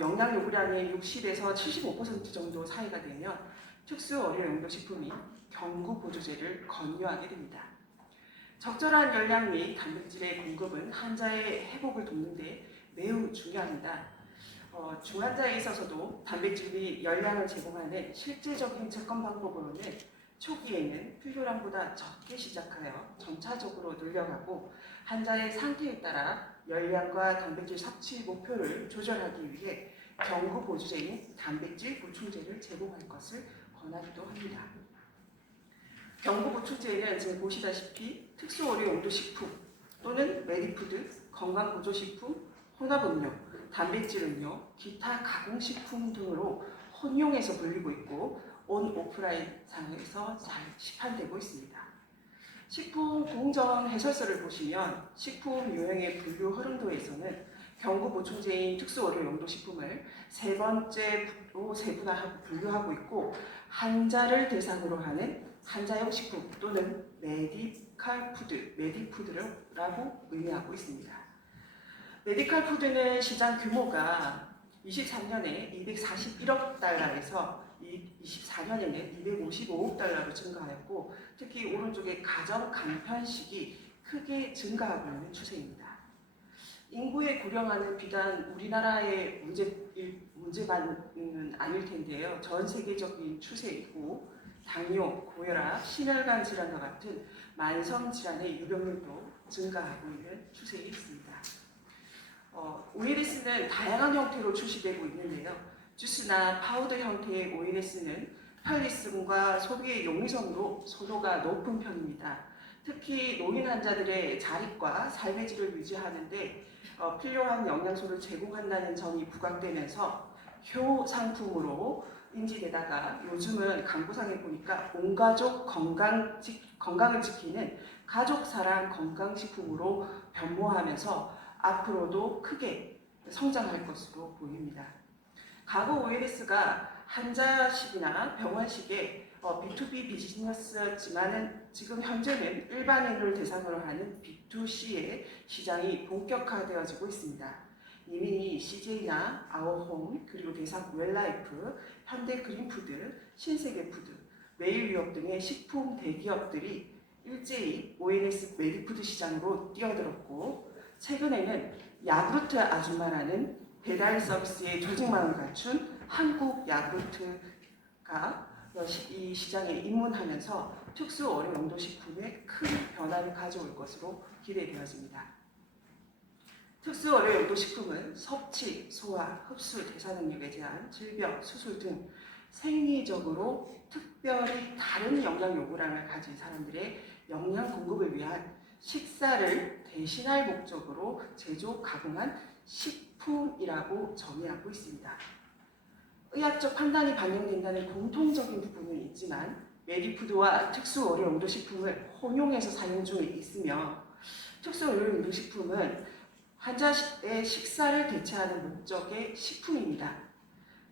영양 요구량의 60에서 75% 정도 차이가 되면 특수 의료 용도 식품이 경구 보조제를 권유하게 됩니다. 적절한 열량 및 단백질의 공급은 환자의 회복을 돕는 데 매우 중요합니다. 중환자에 있어서도 단백질 및 열량을 제공하는 실질적인 접근 방법으로는 초기에는 필요량보다 적게 시작하여 점차적으로 늘려가고 환자의 상태에 따라 열량과 단백질 섭취 목표를 조절하기 위해 경구 보조제인 단백질 보충제를 제공할 것을 권하기도 합니다. 경구 보충제는 지금 보시다시피 특수 의료 용도 식품 또는 메디푸드, 건강 보조식품, 혼합음료, 단백질 음료, 기타 가공식품 등으로 혼용해서 불리고 있고 온 오프라인 상에서 잘 시판되고 있습니다. 식품 공정 해설서를 보시면 식품 유형의 분류 흐름도에서는 경구 보충제인 특수 의료 용도 식품을 세 번째로 세분화하고 분류하고 있고 환자를 대상으로 하는 한자용 식품 또는 메디칼 푸드, 메디푸드라고 의미하고 있습니다. 메디칼 푸드는 시장 규모가 23년에 241억 달러에서 24년에는 255억 달러로 증가하였고 특히 오른쪽의 가정 간편식이 크게 증가하고 있는 추세입니다. 인구의 고령화는 비단 우리나라의 문제만은 아닐 텐데요. 전 세계적인 추세이고 당뇨, 고혈압, 심혈관 질환과 같은 만성 질환의 유병률도 증가하고 있는 추세에 있습니다. OLS는 다양한 형태로 출시되고 있는데요. 주스나 파우더 형태의 OLS는 편리성과 소비의 용이성으로 선호가 높은 편입니다. 특히 노인 환자들의 자립과 삶의 질을 유지하는 데 필요한 영양소를 제공한다는 점이 부각되면서 효 상품으로 인지되다가 요즘은 광고상에 보니까 온 가족 건강을 지키는 가족사랑 건강식품으로 변모하면서 앞으로도 크게 성장할 것으로 보입니다. 과거 OLS가 한자식이나 병원식의 B2B 비즈니스였지만은 지금 현재는 일반인을 대상으로 하는 B2C의 시장이 본격화되어지고 있습니다. 이미 CJ나 아워홈, 그리고 대상 웰라이프, 현대 그린푸드, 신세계푸드, 매일유업 등의 식품 대기업들이 일제히 OLS 메디푸드 시장으로 뛰어들었고 최근에는 야구르트 아줌마라는 배달 서비스의 조직망을 갖춘 한국 야구르트가 이 시장에 입문하면서 특수 어류 용도 식품에 큰 변화를 가져올 것으로 기대되어집니다. 특수 어류 용도 식품은 섭취, 소화, 흡수, 대사 능력에 대한 질병, 수술 등 생리적으로 특별히 다른 영양 요구량을 가진 사람들의 영양 공급을 위한 식사를 대신할 목적으로 제조, 가공한 식품이라고 정의하고 있습니다. 의학적 판단이 반영된다는 공통적인 부분은 있지만 메디푸드와 특수 어류 용도 식품을 혼용해서 사용 중에 있으며 특수 어류 용도 식품은 환자의 식사를 대체하는 목적의 식품입니다.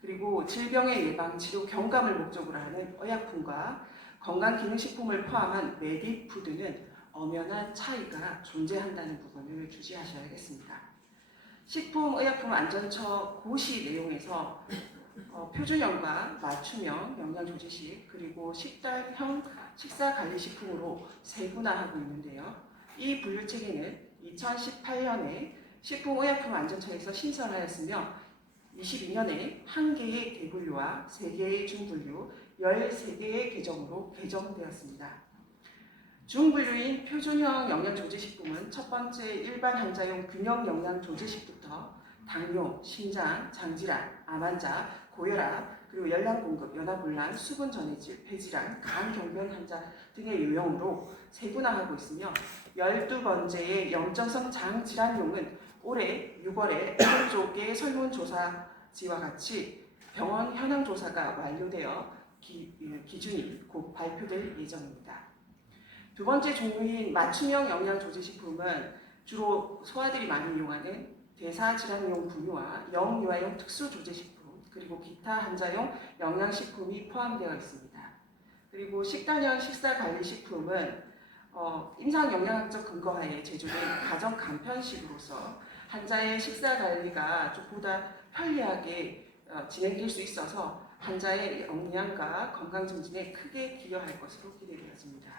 그리고 질병의 예방, 치료, 경감을 목적으로 하는 의약품과 건강기능식품을 포함한 메디푸드는 엄연한 차이가 존재한다는 부분을 주시하셔야겠습니다. 식품의약품안전처 고시 내용에서 표준형과 맞춤형 영양조제식 그리고 식단형 식사관리식품으로 세분화하고 있는데요. 이 분류체계는 2018년에 식품의약품안전처에서 신설하였으며 22년에 1개의 대분류와 3개의 중분류, 13개의 개정으로 개정되었습니다. 중분류인 표준형 영양조제식품은 첫 번째 일반 환자용 균형 영양조제식부터 당뇨, 심장, 장질환, 암환자, 고혈압, 그리고 열량공급, 연화불란, 수분전해질, 폐질환, 간경변 환자 등의 유형으로 세분화하고 있으며 12번째의 염증성 장질환용은 올해 6월에 오른쪽의 설문조사지와 같이 병원 현황조사가 완료되어 기준이 곧 발표될 예정입니다. 두 번째 종류인 맞춤형 영양조제식품은 주로 소아들이 많이 이용하는 대사질환용 분유와 영유아용 특수조제식품 그리고 기타 환자용 영양식품이 포함되어 있습니다. 그리고 식단형 식사관리식품은 임상영양학적 근거하에 제조된 가정 간편식으로서 환자의 식사관리가 조금보다 편리하게 진행될 수 있어서 환자의 영양과 건강 증진에 크게 기여할 것으로 기대되었습니다.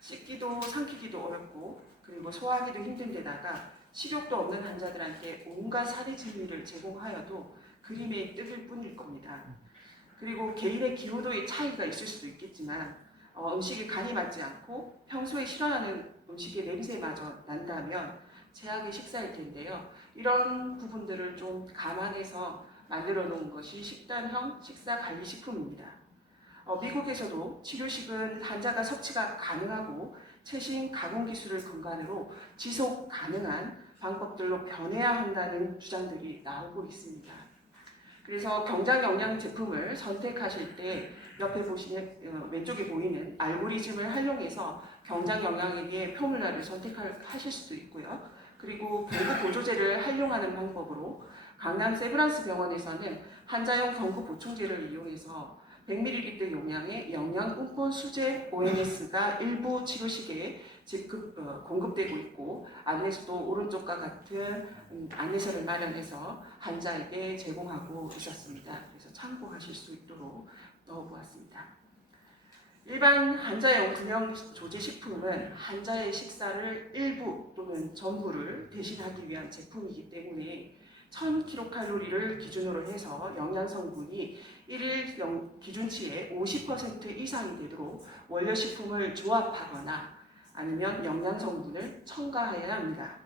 씻기도 삼키기도 어렵고 그리고 소화하기도 힘든 데다가 식욕도 없는 환자들한테 온갖 살이 진미를 제공하여도 그림의 뜻일 뿐일 겁니다. 그리고 개인의 기호도의 차이가 있을 수도 있겠지만 음식이 간이 맞지 않고 평소에 싫어하는 음식의 냄새마저 난다면 최악의 식사일 텐데요. 이런 부분들을 좀 감안해서 만들어 놓은 것이 식단형 식사관리식품입니다. 미국에서도 치료식은 환자가 섭취가 가능하고 최신 가공 기술을 근간으로 지속 가능한 방법들로 변해야 한다는 주장들이 나오고 있습니다. 그래서 경장 영양 제품을 선택하실 때 옆에 보시는 왼쪽에 보이는 알고리즘을 활용해서 경장 영양액의 포뮬러를 선택하실 수도 있고요. 그리고 경구 보조제를 활용하는 방법으로 강남 세브란스 병원에서는 환자용 경구 보충제를 이용해서 100ml 용량의 영양분권 수제 ONS가 일부 치료식에 공급되고 있고 안내서도 오른쪽과 같은 안내서를 마련해서 환자에게 제공하고 있었습니다. 그래서 참고하실 수 있도록 넣어보았습니다. 일반 환자용 균형 조제 식품은 환자의 식사를 일부 또는 전부를 대신하기 위한 제품이기 때문에 1000kcal를 기준으로 해서 영양 성분이 1일 기준치의 50% 이상이 되도록 원료 식품을 조합하거나 아니면 영양 성분을 첨가해야 합니다.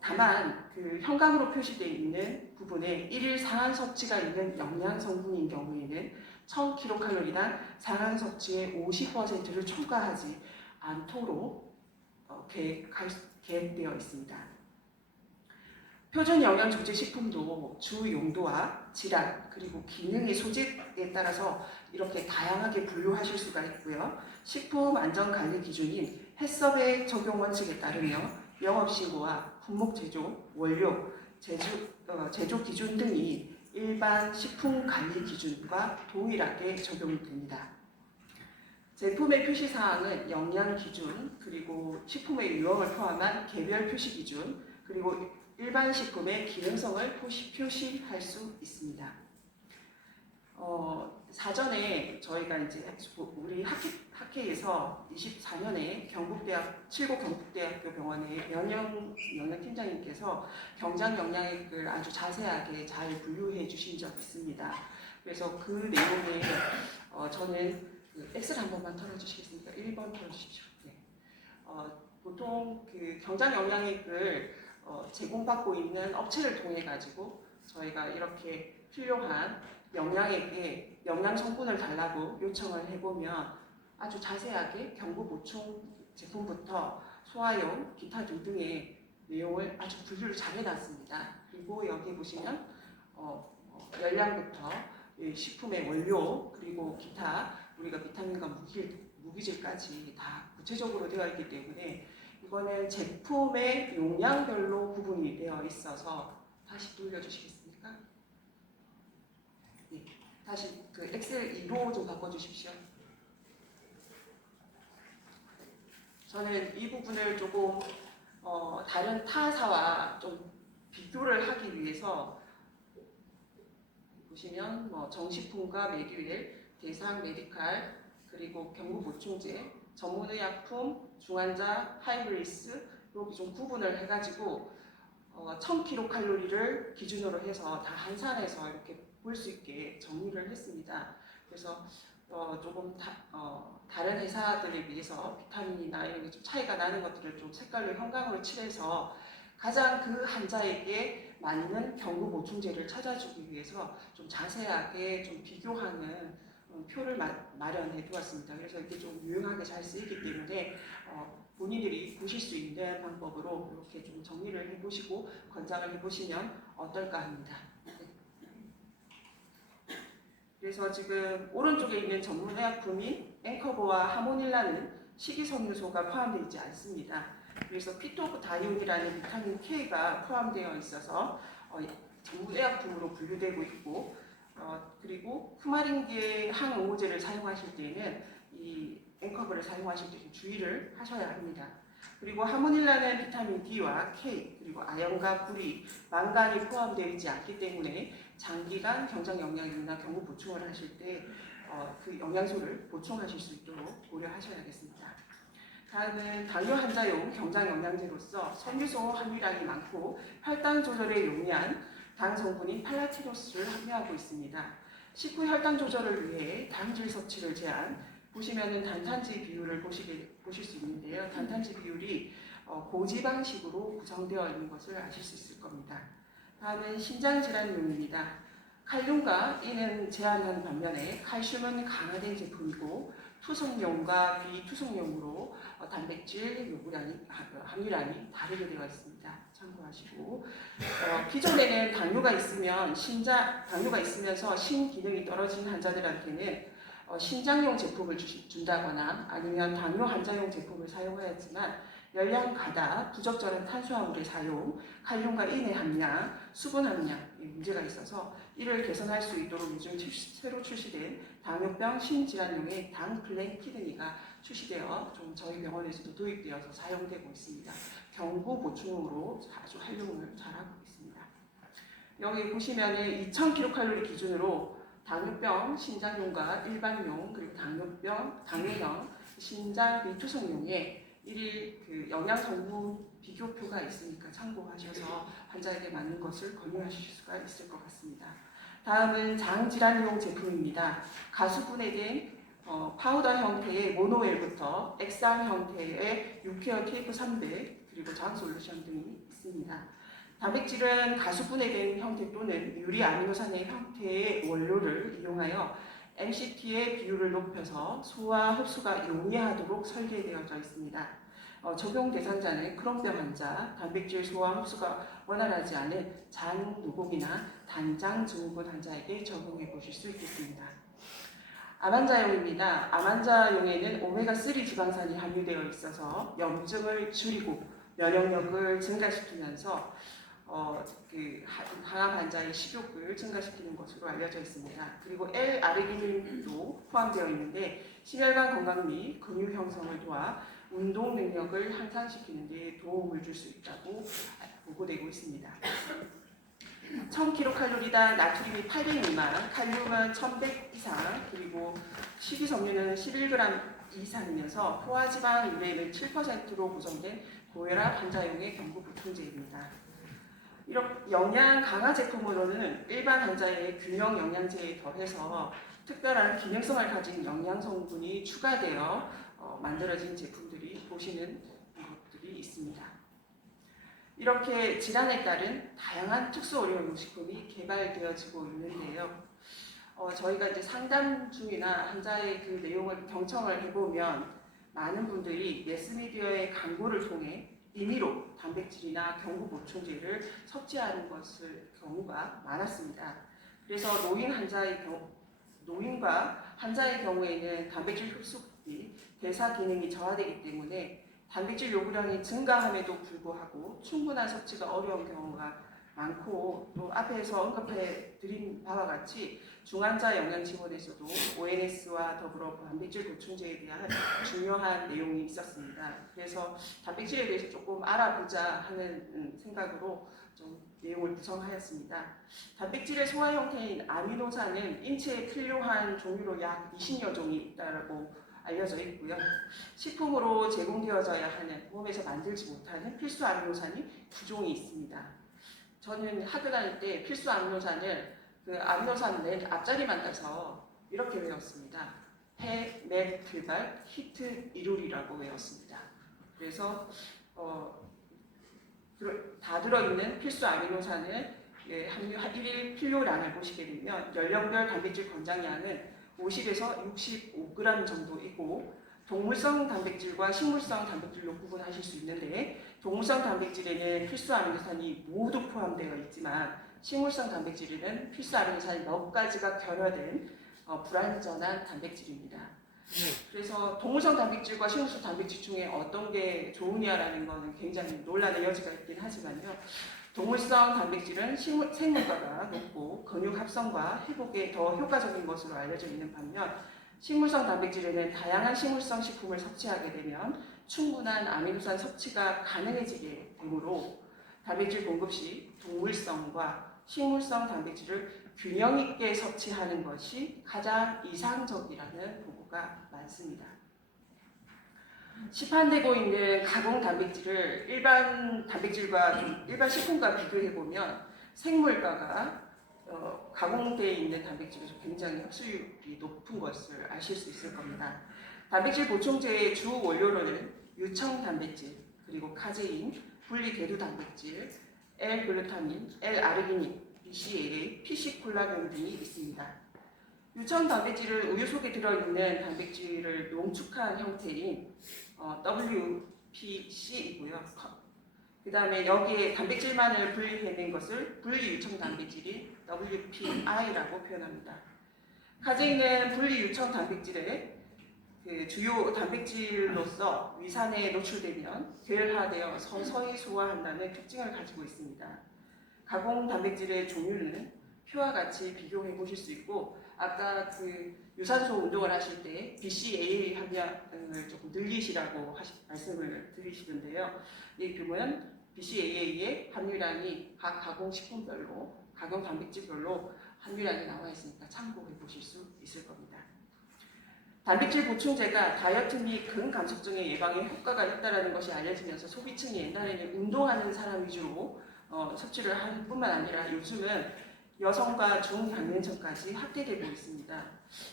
다만 그 현감으로 표시되어 있는 부분에 1일 상한 섭취가 있는 영양 성분인 경우에는 1000kcal당 상한 섭취의 50%를 초과하지 않도록 계획되어 있습니다. 표준 영양 조제 식품도 주 용도와 질환 그리고 기능의 소재에 따라서 이렇게 다양하게 분류하실 수가 있고요. 식품 안전 관리 기준인 해썹의 적용 원칙에 따르며 영업신고와 품목 제조, 원료, 제조 기준 등이 일반 식품 관리 기준과 동일하게 적용됩니다. 제품의 표시 사항은 영양 기준, 그리고 식품의 유형을 포함한 개별 표시 기준, 그리고 일반 식품의 기능성을 표시할 수 있습니다. 사전에 저희가 이제 우리 학회에서 24년에 칠곡 경북대학교 병원의 영양팀장님께서 경장 영양액을 아주 자세하게 잘 분류해 주신 적이 있습니다. 그래서 그 내용에 저는 그 엑셀 한 번만 털어주시겠습니까? 1번 털어주십시오. 네. 보통 그 경장 영양액을 제공받고 있는 업체를 통해 가지고 저희가 이렇게 필요한 영양액에 영양 성분을 달라고 요청을 해보면 아주 자세하게 경구 보충 제품부터 소화용, 기타 등등의 내용을 아주 분류를 잘 해놨습니다. 그리고 여기 보시면 열량부터 식품의 원료 그리고 기타 우리가 비타민과 무기질까지 다 구체적으로 되어 있기 때문에 이거는 제품의 용량별로 구분이 되어 있어서 다시 돌려주시겠습니까? 네, 다시 그 엑셀 2로 좀 바꿔주십시오. 저는 이 부분을 조금 다른 타사와 좀 비교를 하기 위해서 보시면 정식품과 메디웰, 대상 메디칼, 그리고 경구 보충제, 전문의약품, 중환자, 하이브리스 이렇게 좀 구분을 해가지고 1000kcal를 기준으로 해서 다 한산해서 이렇게 볼 수 있게 정리를 했습니다. 그래서 조금 다른 회사들에 비해서 비타민이나 이런 게 좀 차이가 나는 것들을 좀 색깔로 형광으로 칠해서 가장 그 환자에게 맞는 경구 보충제를 찾아주기 위해서 좀 자세하게 좀 비교하는 표를 마련해 두었습니다. 그래서 이게 좀 유용하게 잘 쓰이기 때문에 본인들이 보실 수 있는 방법으로 이렇게 좀 정리를 해보시고 권장을 해보시면 어떨까 합니다. 그래서 지금 오른쪽에 있는 전문 의약품인 앵커버와 하모닐라는 식이섬유소가 포함되어 있지 않습니다. 그래서 피토다이온이라는 비타민 K가 포함되어 있어서 전문 의약품으로 분류되고 있고 그리고 후마린계 항응고제를 사용하실 때는 이 앵커버를 사용하실 때 좀 주의를 하셔야 합니다. 그리고 하모닐라는 비타민 D와 K 그리고 아연과 구리, 망간이 포함되어 있지 않기 때문에 장기간 경장 영양이나 경구 보충을 하실 때 그 영양소를 보충하실 수 있도록 고려하셔야겠습니다. 다음은 당뇨 환자용 경장 영양제로서 섬유소 함유량이 많고 혈당 조절에 용이한 당 성분인 팔라티노스를 함유하고 있습니다. 식후 혈당 조절을 위해 당질 섭취를 제한 보시면은 단탄지 비율을 보실 수 있는데요. 단탄지 비율이 고지방식으로 구성되어 있는 것을 아실 수 있을 겁니다. 다음은 신장질환용입니다. 칼륨과 이는 제한하는 반면에 칼슘은 강화된 제품이고 투석용과 비투석용으로 단백질 함유량이 다르게 되어 있습니다. 참고하시고 기존에는 당뇨가 있으면서 신기능이 떨어진 환자들한테는 신장용 제품을 준다거나 아니면 당뇨 환자용 제품을 사용하였지만 열량 과다, 부적절한 탄수화물의 사용, 칼륨과 인의 함량, 수분 함량에 문제가 있어서 이를 개선할 수 있도록 요즘 새로 출시된 당뇨병 심질환용의 당플랜 키드니가 출시되어 좀 저희 병원에서도 도입되어서 사용되고 있습니다. 경구 보충으로 아주 활용을 잘하고 있습니다. 여기 보시면은 2000kcal 기준으로 당뇨병 심장용과 일반용 그리고 당뇨형 심장 비투성용의 일일 그 영양 성분 비교표가 있으니까 참고하셔서 환자에게 맞는 것을 권유하실 수가 있을 것 같습니다. 다음은 장질환용 제품입니다. 가수분해된 파우더 형태의 모노웰부터 액상 형태의 6케어 테이프 300 그리고 장 솔루션 등이 있습니다. 단백질은 가수분해된 형태 또는 유리 아미노산의 형태의 원료를 이용하여 MCT의 비율을 높여서 소화 흡수가 용이하도록 설계되어져 있습니다. 적용 대상자는 크론병 환자, 단백질 소화 흡수가 원활하지 않은 장누공이나 단장 증후군 환자에게 적용해 보실 수 있겠습니다. 암환자용입니다. 암환자용에는 오메가3 지방산이 함유되어 있어서 염증을 줄이고 면역력을 증가시키면서 항암 환자의 식욕을 증가시키는 것으로 알려져 있습니다. 그리고 L-아르기닌도 포함되어 있는데 심혈관 건강 및 근육 형성을 도와 운동 능력을 향상시키는 데 도움을 줄 수 있다고 보고되고 있습니다. 1000kcal당 나트륨이 800 미만, 칼륨은 1100 이상, 그리고 식이섬유는 11g 이상이면서 포화지방 유래는 7%로 구성된 고혈압 환자용의 경구 보충제입니다. 이렇게 영양 강화 제품으로는 일반 환자의 균형 영양제에 더해서 특별한 기능성을 가진 영양 성분이 추가되어 만들어진 제품들이 보시는 것들이 있습니다. 이렇게 질환에 따른 다양한 특수 의료용식품이 개발되어지고 있는데요. 저희가 이제 상담 중이나 환자의 그 내용을 경청을 해보면 많은 분들이 매스미디어의 광고를 통해 임의로 단백질이나 경구 보충제를 섭취하는 경우가 많았습니다. 그래서 노인과 환자의 경우에는 단백질 흡수 및 대사 기능이 저하되기 때문에 단백질 요구량이 증가함에도 불구하고 충분한 섭취가 어려운 경우가 많고, 또 앞에서 언급해 드린 바와 같이 중환자 영양 지원에서도 ONS와 더불어 단백질 보충제에 대한 중요한 내용이 있었습니다. 그래서 단백질에 대해서 조금 알아보자 하는 생각으로 좀 내용을 구성하였습니다. 단백질의 소화 형태인 아미노산은 인체에 필요한 종류로 약 20여 종이 있다고 알려져 있고요. 식품으로 제공되어져야 하는 몸에서 만들지 못하는 필수 아미노산이 2종이 있습니다. 저는 학교 다닐 때 필수 아미노산을 아미노산을 앞자리만 따서 이렇게 외웠습니다. 해, 맥, 들발, 히트, 이룰이라고 외웠습니다. 그래서 다 들어있는 필수 아미노산을 일일 필요량을 보시게 되면 연령별 단백질 권장량은 50에서 65g 정도이고, 동물성 단백질과 식물성 단백질로 구분하실 수 있는데, 동물성 단백질에는 필수 아미노산이 모두 포함되어 있지만 식물성 단백질에는 필수 아미노산 몇 가지가 결여된 불완전한 단백질입니다. 그래서 동물성 단백질과 식물성 단백질 중에 어떤 게 좋으냐라는 것은 굉장히 논란의 여지가 있긴 하지만요. 동물성 단백질은 생물가가 높고 근육 합성과 회복에 더 효과적인 것으로 알려져 있는 반면, 식물성 단백질에는 다양한 식물성 식품을 섭취하게 되면 충분한 아미노산 섭취가 가능해지게 되므로 단백질 공급 시 동물성과 식물성 단백질을 균형 있게 섭취하는 것이 가장 이상적이라는 보고가 많습니다. 시판되고 있는 가공 단백질을 일반 식품과 비교해 보면 생물가가 가공되어 있는 단백질에서 굉장히 흡수율이 높은 것을 아실 수 있을 겁니다. 단백질 보충제의 주 원료로는 유청 단백질, 그리고 카제인, 분리계두 단백질, L-글루타민, L-아르기닌, BCAA, PC-콜라겐 등이 있습니다. 유청 단백질은 우유 속에 들어있는 단백질을 농축한 형태인 WPC이고요. 그 다음에 여기에 단백질만을 분리해낸 것을 분리유청 단백질인 WPI라고 표현합니다. 카제인은 분리유청 단백질의 그 주요 단백질로서 위산에 노출되면 결하되어 서서히 소화한다는 특징을 가지고 있습니다. 가공 단백질의 종류는 표와 같이 비교해 보실 수 있고 아까 그 유산소 운동을 하실 때 BCAA 함량을 조금 늘리시라고 말씀을 드리시던데요. 이 보면 BCAA의 함유량이 각 가공식품별로 가공 단백질별로 함유량이 나와 있으니까 참고해 보실 수 있을 겁니다. 단백질 보충제가 다이어트 및 근감속증의 예방에 효과가 있다는 것이 알려지면서 소비층이 옛날에는 운동하는 사람 위주로 섭취를 할 뿐만 아니라 요즘은 여성과 중장년층까지 확대되고 있습니다.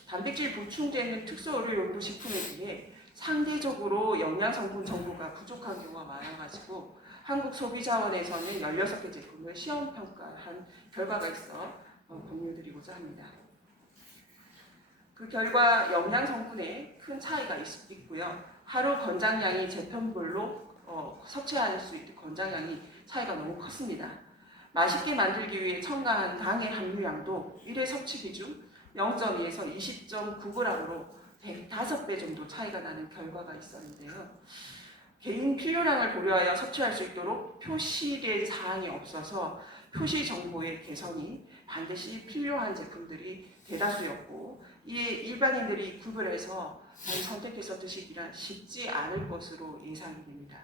단백질 보충제는 특수 의료 용도 식품에 비해 상대적으로 영양 성분 정보가 부족한 경우가 많아가지고 한국 소비자원에서는 16개 제품을 시험 평가한 결과가 있어 공유드리고자 합니다. 그 결과 영양 성분에 큰 차이가 있고요. 하루 권장량이 제품별로 섭취할 수 있는 권장량이 차이가 너무 컸습니다. 맛있게 만들기 위해 첨가한 당의 함유량도 1회 섭취 기준 0.2에서 20.9g으로 105배 정도 차이가 나는 결과가 있었는데요. 개인 필요량을 고려하여 섭취할 수 있도록 표시된 사항이 없어서 표시 정보의 개선이 반드시 필요한 제품들이 대다수였고 이에 일반인들이 구별해서 선택해서 드시기란 쉽지 않을 것으로 예상이 됩니다.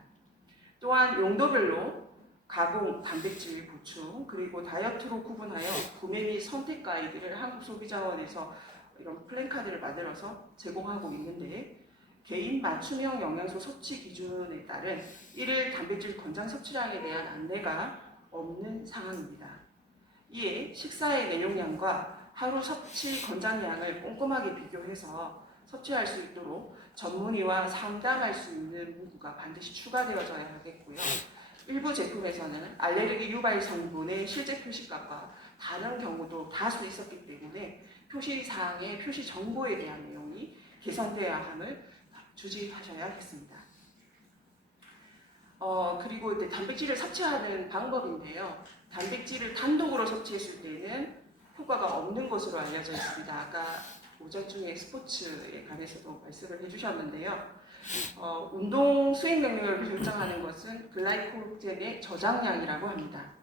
또한 용도별로 가공, 단백질 보충, 그리고 다이어트로 구분하여 구매 및 선택 가이드를 한국소비자원에서 이런 플랜카드를 만들어서 제공하고 있는데 개인 맞춤형 영양소 섭취 기준에 따른 1일 단백질 권장 섭취량에 대한 안내가 없는 상황입니다. 이에 식사의 내용량과 하루 섭취 권장량을 꼼꼼하게 비교해서 섭취할 수 있도록 전문의와 상담할 수 있는 문구가 반드시 추가되어져야 하겠고요. 일부 제품에서는 알레르기 유발 성분의 실제 표시값과 다른 경우도 다수 있었기 때문에 표시사항의 표시 정보에 대한 내용이 개선되어야 함을 주의하셔야겠습니다. 그리고 이제 단백질을 섭취하는 방법인데요. 단백질을 단독으로 섭취했을 때는 효과가 없는 것으로 알려져 있습니다. 아까 오전 중에 스포츠에 관해서도 말씀을 해주셨는데요. 운동 수행 능력을 결정하는 것은 글라이코젠의 저장량이라고 합니다.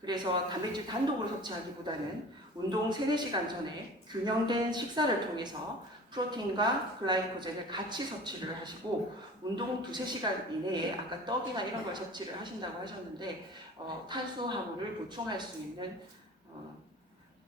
그래서 단백질 단독으로 섭취하기보다는 운동 3-4시간 전에 균형된 식사를 통해서 프로틴과 글라이코젠을 같이 섭취를 하시고 운동 2-3시간 이내에 아까 떡이나 이런 걸 섭취를 하신다고 하셨는데 탄수화물을 보충할 수 있는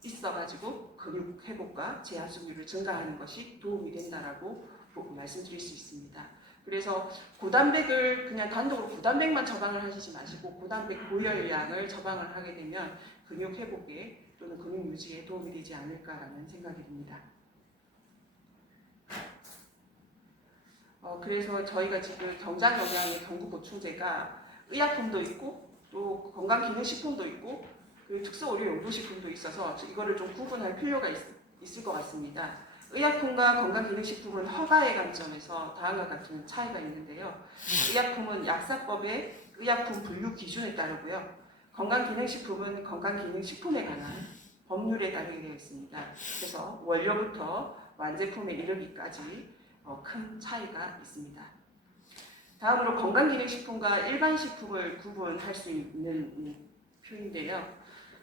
있어가지고 근육 회복과 제하수율을 증가하는 것이 도움이 된다라고 말씀드릴 수 있습니다. 그래서 고단백을 그냥 단독으로 고단백만 처방을 하시지 마시고 고단백 고열량을 처방을 하게 되면 근육 회복에 또는 근육 유지에 도움이 되지 않을까라는 생각이 듭니다. 그래서 저희가 지금 경장영양의 경구보충제가 의약품도 있고 또 건강기능식품도 있고 그 특수의료용도식품도 있어서 이거를 좀 구분할 필요가 있을 것 같습니다. 의약품과 건강기능식품은 허가의 관점에서 다음과 같은 차이가 있는데요. 의약품은 약사법의 의약품 분류 기준에 따르고요. 건강기능식품은 건강기능식품에 관한 법률에 따르게 되어 있습니다. 그래서 원료부터 완제품에 이르기까지 큰 차이가 있습니다. 다음으로 건강기능식품과 일반식품을 구분할 수 있는 표인데요.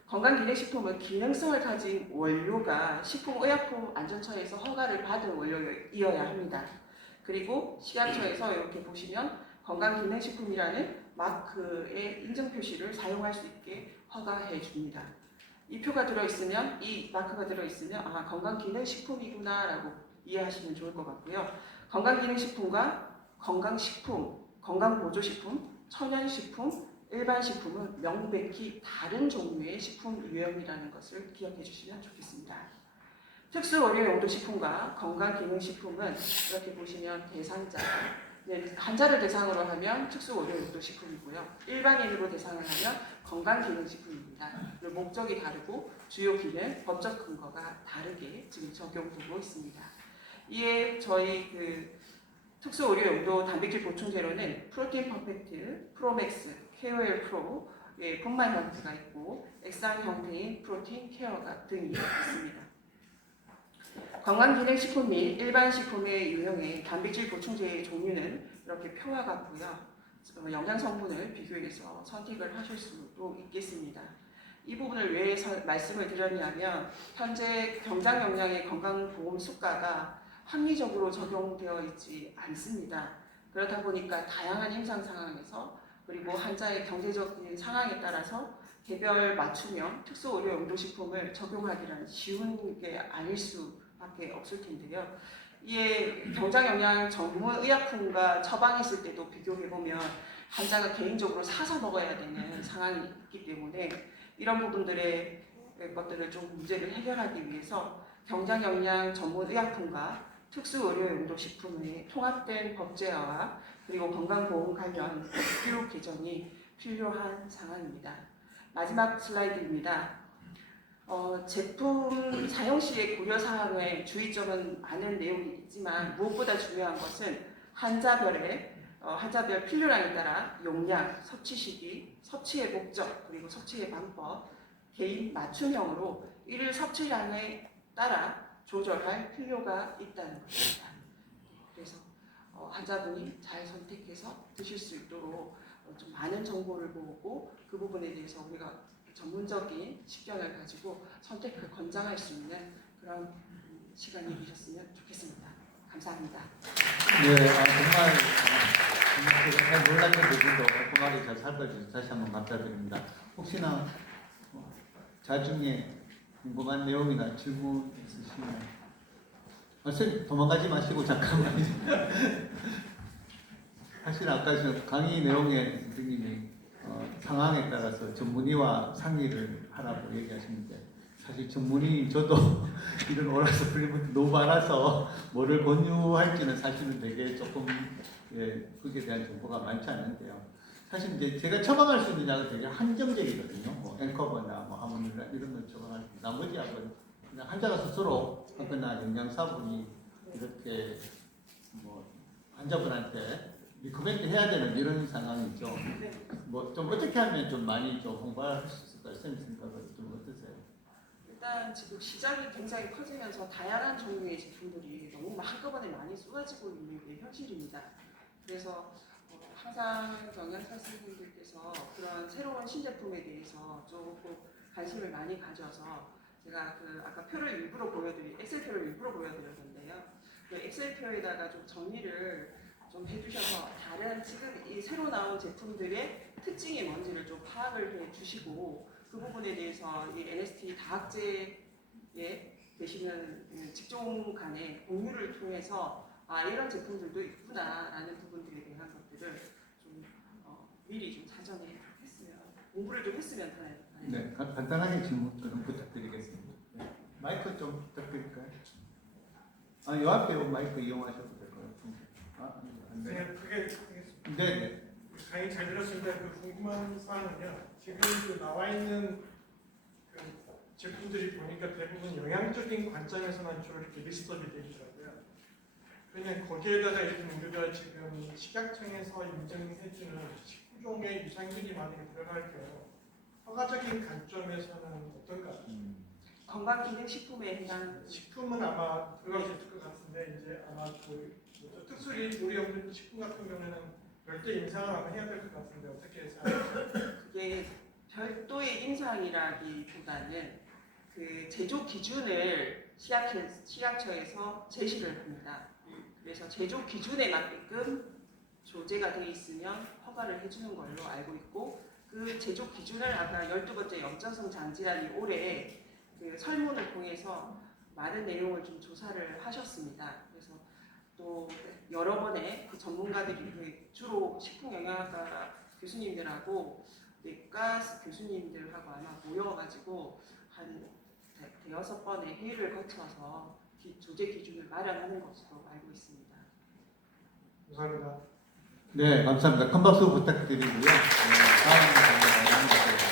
건강기능식품은 기능성을 가진 원료가 식품의약품안전처에서 허가를 받은 원료이어야 합니다. 그리고 식약처에서 이렇게 보시면 건강기능식품이라는 마크의 인증 표시를 사용할 수 있게 허가해 줍니다. 이 표가 들어있으면, 이 마크가 들어있으면 건강기능식품이구나 라고 이해하시면 좋을 것 같고요. 건강기능식품과 건강식품, 건강보조식품, 천연식품, 일반식품은 명백히 다른 종류의 식품 유형이라는 것을 기억해 주시면 좋겠습니다. 특수의료용도식품과 건강기능식품은 이렇게 보시면 대상자, 환자를 대상으로 하면 특수의료용도식품이고요. 일반인으로 대상을 하면 건강기능식품입니다. 목적이 다르고 주요 기능, 법적 근거가 다르게 지금 적용되고 있습니다. 이에 저희 특수의료용도 단백질 보충제로는 프로틴 퍼펙트, 프로맥스, KOL 프로의 분말 형태가 있고 액상 형태인 프로틴 케어가 등이 있습니다. 건강기능식품 및 일반 식품의 유형의 단백질 보충제의 종류는 이렇게 표와 같고요. 영양 성분을 비교해서 선택을 하실 수도 있겠습니다. 이 부분을 왜 말씀을 드렸냐면 현재 경장 영양의 건강보험 수가가 합리적으로 적용되어 있지 않습니다. 그렇다 보니까 다양한 임상 상황에서 그리고 환자의 경제적인 상황에 따라서 개별 맞춤형 특수 의료 용도 식품을 적용하기는 쉬운 게 아닐 수밖에 없을 텐데요. 이에 경장 영양 전문 의약품과 처방했을 때도 비교해 보면 환자가 개인적으로 사서 먹어야 되는 상황이 있기 때문에 이런 부분들의 것들을 좀 문제를 해결하기 위해서 경장 영양 전문 의약품과 특수 의료 용도 식품의 통합된 법제화와 그리고 건강보험 관련 법규 개정이 필요한 상황입니다. 마지막 슬라이드입니다. 제품 사용 시의 고려 사항의 주의점은 많은 내용이 있지만 무엇보다 중요한 것은 환자별 필요량에 따라 용량, 섭취 시기, 섭취의 목적, 그리고 섭취의 방법, 개인 맞춤형으로 일일 섭취량에 따라 조절할 필요가 있다는 것입니다. 그래서 환자분이 잘 선택해서 드실 수 있도록 좀 많은 정보를 보고 그 부분에 대해서 우리가 전문적인 식견을 가지고 선택을 권장할 수 있는 그런 시간이 되셨으면 좋겠습니다. 감사합니다. 네, 정말 잘 몰랐던 부분도 꼼꼼하게 잘 살펴주셔서 다시 한번 감사드립니다. 혹시나 자중에 궁금한 내용이나 질문 있으시면 선생님 도망가지 마시고 잠깐만요. 사실 아까 저 강의 내용에 선생님이 상황에 따라서 전문의와 상의를 하라고 얘기하시는데 사실 전문의 저도 이런 오라서 풀리면 너무 많아서 뭐를 권유할지는 사실은 되게 조금 그에 대한 정보가 많지 않은데요. 사실 이제 제가 처방할 수 있는 약은 되게 한정적이거든요. 뭐 앵커버나 뭐 하모니나 이런 걸 처방할 수 있고 나머지 약은 그냥 환자가 스스로 하거나 영양사분이 이렇게 뭐 환자분한테 리코멘트 해야 되는 이런 상황이죠. 뭐 좀 어떻게 하면 좀 많이 좀 홍보할 수 있을까요? 선생님 생각은 좀 어떠세요? 일단 지금 시장이 굉장히 커지면서 다양한 종류의 제품들이 너무 한꺼번에 많이 쏟아지고 있는 게 현실입니다. 그래서 항상 영양사 선생님들께서 그런 새로운 신제품에 대해서 조금 관심을 많이 가져서 제가 아까 표를 일부러 엑셀표를 일부러 보여드렸는데요. 그 엑셀표에다가 좀 정리를 좀 해주셔서 다른 지금 이 새로 나온 제품들의 특징이 뭔지를 좀 파악을 해주시고 그 부분에 대해서 이 NST 다학제에 계시는 직종 간의 공유를 통해서 이런 제품들도 있구나라는 부분들에 대한 것들을 좀 미리 좀 사전에 했으면 공부를 좀 했으면 하는. 네, 간단하게 질문 좀 부탁드리겠습니다. 네. 마이크 좀 부탁드릴까요? 요 앞에 마이크 이용하셔도 될 것 같은데. 네, 크게 하겠습니다. 네. 강의 잘 들었습니다. 궁금한 사항은요. 지금 나와 있는 제품들이 보니까 대부분 영양적인 관점에서만 주로 이렇게 리스트업이 되어 있더라고요. 그냥 거기에다가 이렇게 우리가 지금 식약청에서 인정해주는 19종의 유산균이 만약에 들어갈 경우 허가적인 관점에서는 어떤가요? 건강기능식품에 해당 식품은 아마 들어갈 수 있을 것 같은데 이제 아마 특수 의료용 식품 같은 경우에는 별도의 임상을 아마 해야 될 것 같은데 어떻게 생각하세요? 그게 별도의 임상이라기보다는 그 제조 기준을 식약처에서 제시를 합니다. 그래서 제조 기준에 맞게끔 조제가 되어 있으면 허가를 해주는 걸로 알고 있고 그 제조 기준을 아까 12번째 염전성 장질환이 올해 그 설문을 통해서 많은 내용을 좀 조사를 하셨습니다. 그래서 또 여러 번의 그 전문가들이 주로 식품영양학과 교수님들하고 내과 교수님들하고 아마 모여가지고 한 대여섯 번의 회의를 거쳐서 조제 기준을 마련하는 것으로 알고 있습니다. 감사합니다. 네, 감사합니다. 큰 박수 부탁드리고요. 다음